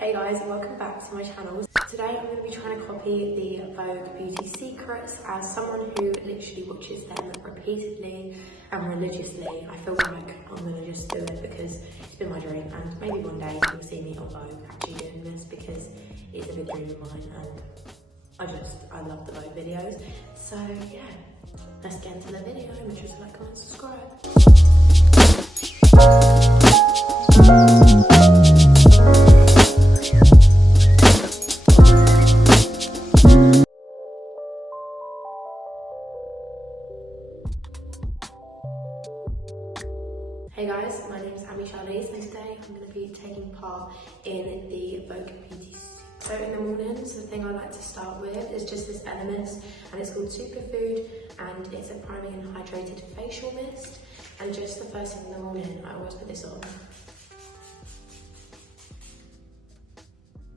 Hey guys, welcome back to my channel. Today I'm going to be trying to copy the Vogue Beauty Secrets. As someone who literally watches them repeatedly and religiously, I feel like I'm going to just do it because it's been my dream, and maybe one day you'll see me on Vogue actually doing this because it's a big dream of mine and I love the Vogue videos. So yeah, let's get into the video. Make sure to like, comment, subscribe. Hey guys, my name is Ami Charlize and today I'm going to be taking part in the Vogue Beauty. So in the mornings, the thing I like to start with is just this Mist, and it's called Superfood, and it's a priming and hydrated facial mist. And just the first thing in the morning, I always put this on.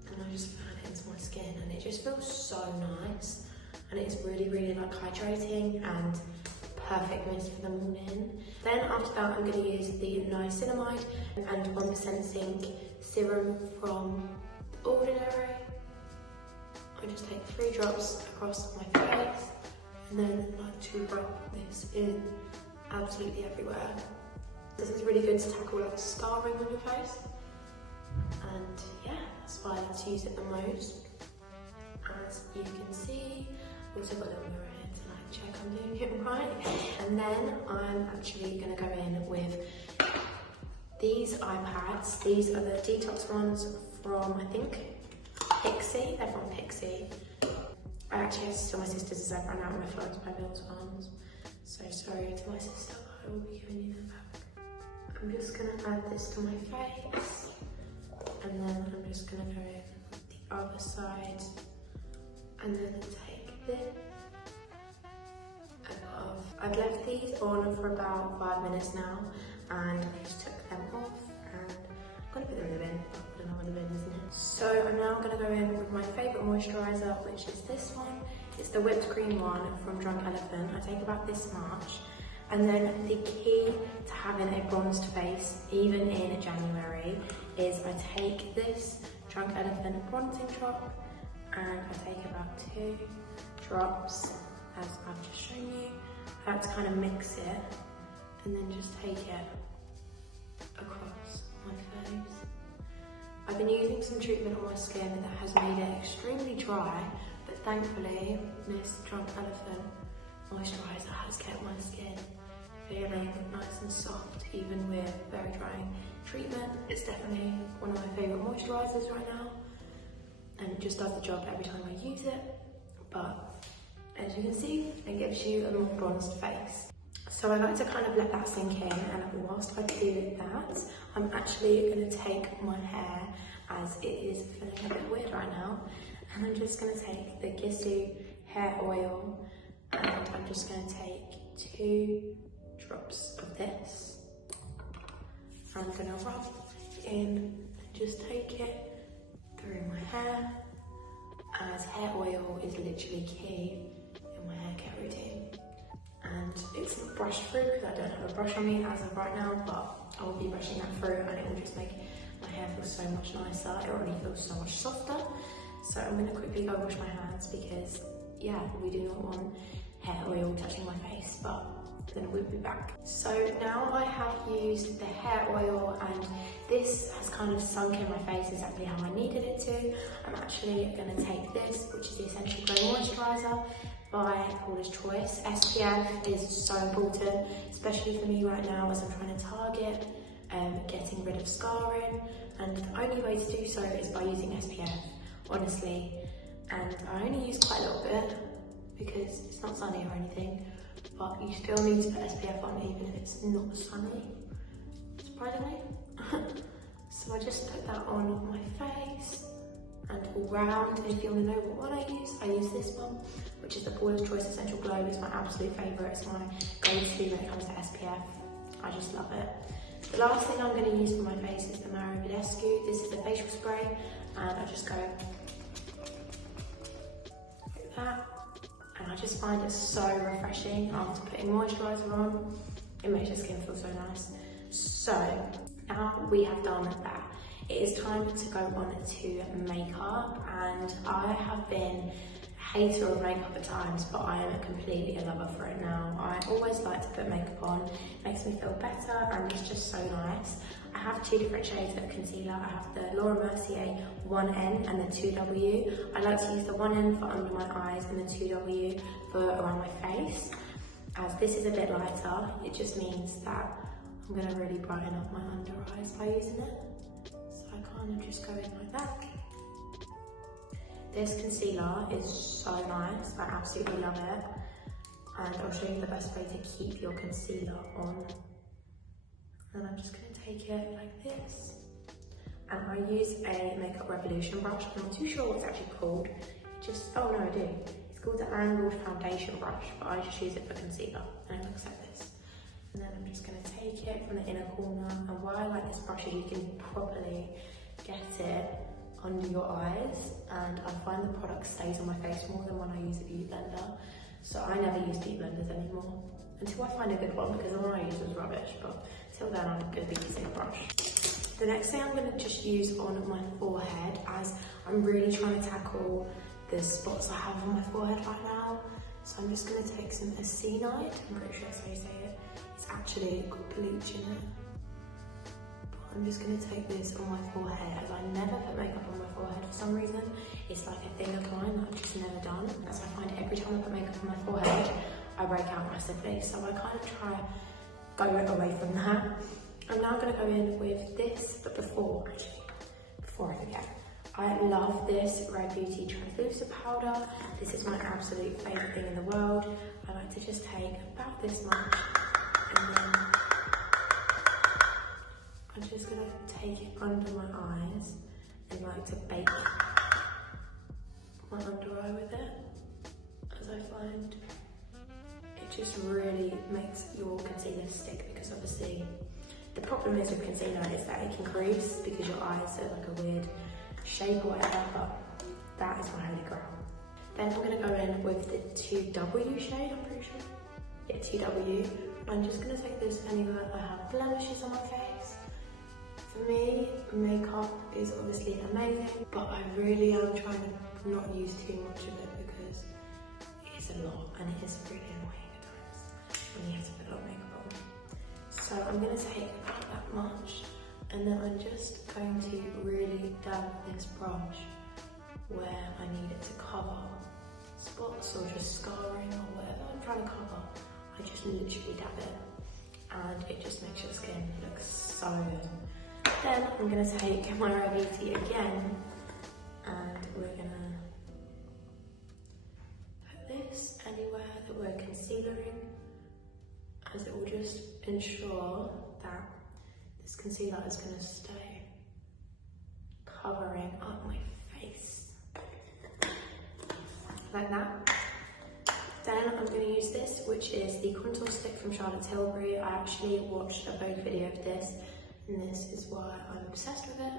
And I just fan it into my skin, and it just feels so nice. And it's really, really like hydrating and perfect mist for the morning. Then after that, I'm going to use the niacinamide and 1% zinc serum from Ordinary. I just take 3 drops across my face and then like to rub this in absolutely everywhere. This is really good to tackle like scarring on your face, and yeah, that's why I like to use it the most. As you can see, I've also got a little mirror here to like check I'm doing it right. And then I'm actually going to go in with these eye pads. These are the detox ones from, I think, Pixie. They're from Pixie. I actually have to tell my sisters as I've run out of my funds, my bills funds. So sorry to my sister, I will be giving you them back. I'm just going to add this to my face. And then I'm just going to go in the other side. And then take this above. I've left these on for about 5 minutes now, and I just took them off, and I'm gonna put them in the bin. I don't know where the bin is, isn't it? So I'm now gonna go in with my favourite moisturiser, which is this one. It's the whipped cream one from Drunk Elephant. I take about this much. And then the key to having a bronzed face, even in January, is I take this Drunk Elephant bronzing drop, and I take about 2 drops, as I've just shown you. I like to kind of mix it and then just take it across my face. I've been using some treatment on my skin that has made it extremely dry, but thankfully this Drunk Elephant moisturiser has kept my skin feeling nice and soft even with very drying treatment. It's definitely one of my favourite moisturisers right now, and it just does the job every time I use it. But as you can see, it gives you a more bronzed face. So I like to kind of let that sink in, and whilst I do that, I'm actually going to take my hair, as it is feeling a bit weird right now, and I'm just going to take the Gissu hair oil, and I'm just going to take 2 drops of this. I'm going to rub it in and just take it through my hair, as hair oil is literally key in my hair care routine. And it's not brushed through because I don't have a brush on me as of right now, but I will be brushing that through, and it will just make my hair feel so much nicer. It already feels so much softer. So I'm going to quickly go wash my hands because, yeah, we do not want hair oil touching my face, but then we'll be back. So now I have used the hair oil, and this has kind of sunk in my face exactly how I needed it to. I'm actually going to take this, which is the Essential Glow Moisturiser by Paula's Choice. SPF is so important, especially for me right now as I'm trying to target getting rid of scarring, and the only way to do so is by using SPF, honestly. And I only use quite a little bit because it's not sunny or anything, but you still need to put SPF on even if it's not sunny, surprisingly. So I just put that on my face and all round. If you want to know what one I use this one, which is the Paula's Choice Essential Glow. It's my absolute favourite. It's my go-to when it comes to SPF. I just love it. The last thing I'm going to use for my face is the Mario Badescu. This is the facial spray, and I just go like that. And I just find it so refreshing after putting moisturiser on. It makes your skin feel so nice. So now we have done that. it is time to go on to makeup, and I have been a hater of makeup at times, but I am completely a lover for it now. I always like to put makeup on, it makes me feel better and it's just so nice. I have two different shades of concealer. I have the Laura Mercier 1N and the 2W. I like to use the 1N for under my eyes and the 2W for around my face. As this is a bit lighter, it just means that I'm going to really brighten up my under eyes by using it. So I kind of just go in like that. This concealer is so nice, I absolutely love it. And I'll show you the best way to keep your concealer on. And I'm just going to take it like this. And I use a Makeup Revolution brush. I'm not too sure what it's actually called. Oh no, I do. It's called the angled foundation brush, but I just use it for concealer. And it looks like this. And then I'm just going to take it from the inner corner. And why I like this brush is you can properly get it under your eyes. And I find the product stays on my face more than when I use a beauty blender. So I never use beauty blenders anymore. Until I find a good one, because the one I used was rubbish, but till then I'm going to be using a brush. The next thing I'm going to just use on my forehead, as I'm really trying to tackle the spots I have on my forehead right now. So I'm just going to take some acetonite, I'm pretty sure that's how you say it. It's actually got bleach in it. But I'm just going to take this on my forehead, as I never put makeup on my forehead for some reason. It's like a thing of mine that I've just never done. As I find every time I put makeup on my forehead, I break out massively, so I kind of try go away from that. I'm now going to go in with this, but before I forget, I love this Rare Beauty translucent powder. This is my absolute favourite thing in the world. I like to just take about this much, and then I'm just going to take it under my eyes and like to bake my under eye with it, as I find it just really makes your concealer stick, because obviously the problem is with concealer is that it can crease because your eyes are like a weird shape or whatever, but that is my holy grail. Then I'm going to go in with the 2W shade, I'm pretty sure. Yeah, 2W. I'm just going to take this anywhere I have blemishes on my face. For me, makeup is obviously amazing, but I really am trying to not use too much of it because it is a lot and it is really annoying at times when you have to put a lot of makeup on. So I'm going to take about that much, and then I'm just going to really dab this brush where I need it to cover spots or just scarring or whatever I'm trying to cover. I just literally dab it and it just makes your skin look so good. Then I'm going to take my Rare Beauty again, and we're going to put this anywhere that we're concealering, as it will just ensure that this concealer is going to stay covering up my face. Like that. Then I'm going to use this, which is the contour stick from Charlotte Tilbury. I actually watched a Vogue video of this, and this is why I'm obsessed with it.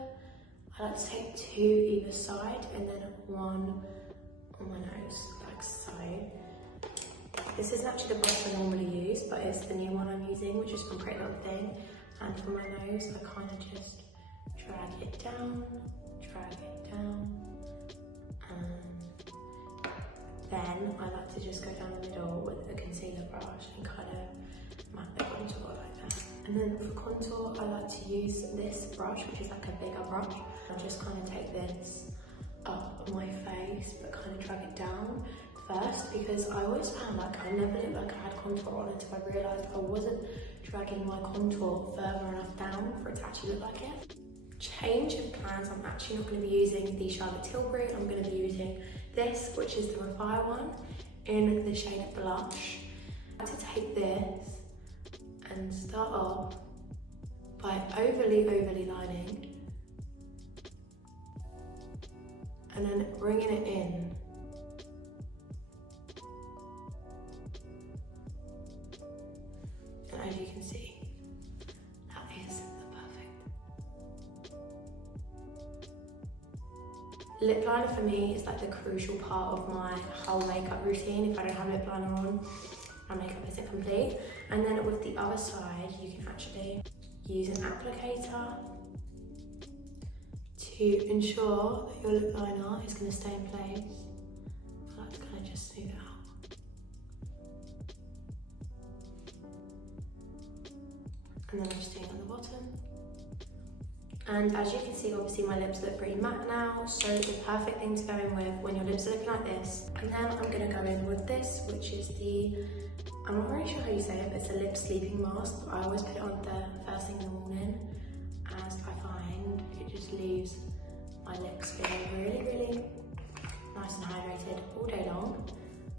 I like to take two either side and then one on my nose, like so. This isn't actually the brush I normally use, but it's the new one I'm using, which is from Pretty Little Thing. And for my nose, I kind of just drag it down, and then I like to just go down the middle with a concealer brush and kind of map the contour like that. And then for contour, I like to use this brush, which is like a bigger brush. I just kind of take this up my face, but kind of drag it down first, because I always found like I never looked like I had contour on until I realised I wasn't dragging my contour further enough down for it to actually look like it. Change of plans, I'm actually not going to be using the Charlotte Tilbury, I'm going to be using this, which is the Refire one, in the shade Blush. I like to take this and start off by overly lining, and then bringing it in. And as you can see, that is the perfect. Lip liner for me is like the crucial part of my whole makeup routine. If I don't have lip liner on, my makeup isn't complete. And then with the other side, you can actually use an applicator to ensure that your lip liner is going to stay in place, I like to kind of just smooth it out. And then I'm just doing it on the bottom. And as you can see, obviously my lips look pretty matte now, so the perfect thing to go in with when your lips are looking like this. And then I'm going to go in with this, which is the, I'm not very sure how you say it, but it's a lip sleeping mask. I always put it on the first thing in the morning, as I find it just leaves my lips feeling really, really nice and hydrated all day long.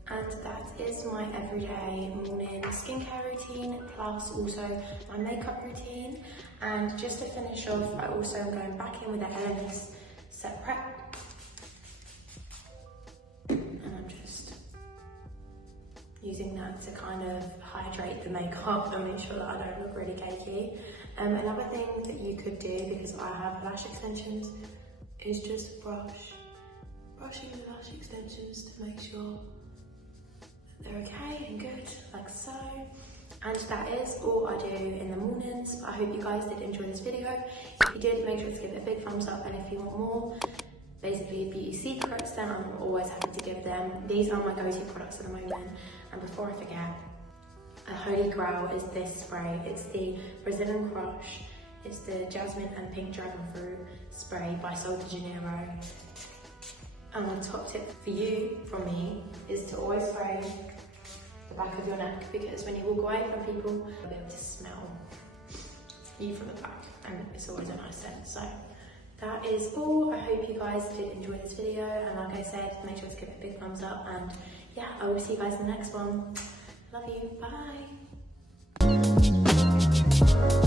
And that is my everyday morning skincare routine, plus also my makeup routine. And just to finish off, I also am going back in with the LMS Set Prep. And I'm just using that to kind of hydrate the makeup and make sure that I don't look really cakey. Another thing that you could do, because I have lash extensions, is just brushing the lash extensions to make sure they're okay and good, like so. And that is all I do in the mornings. I hope you guys did enjoy this video. If you did, make sure to give it a big thumbs up, and if you want more basically beauty secrets, then I'm always happy to give them. These are my go-to products at the moment. And before I forget, a holy grail is this spray. It's the Brazilian Crush. It's the Jasmine and Pink Dragon Fruit spray by Sol de Janeiro. And one top tip for you from me is to always spray the back of your neck, because when you walk away from people, you'll be able to smell you from the back, and it's always a nice scent. So that is all. I hope you guys did enjoy this video, and like I said, make sure to give it a big thumbs up, and yeah, I will see you guys in the next one. Love you, bye.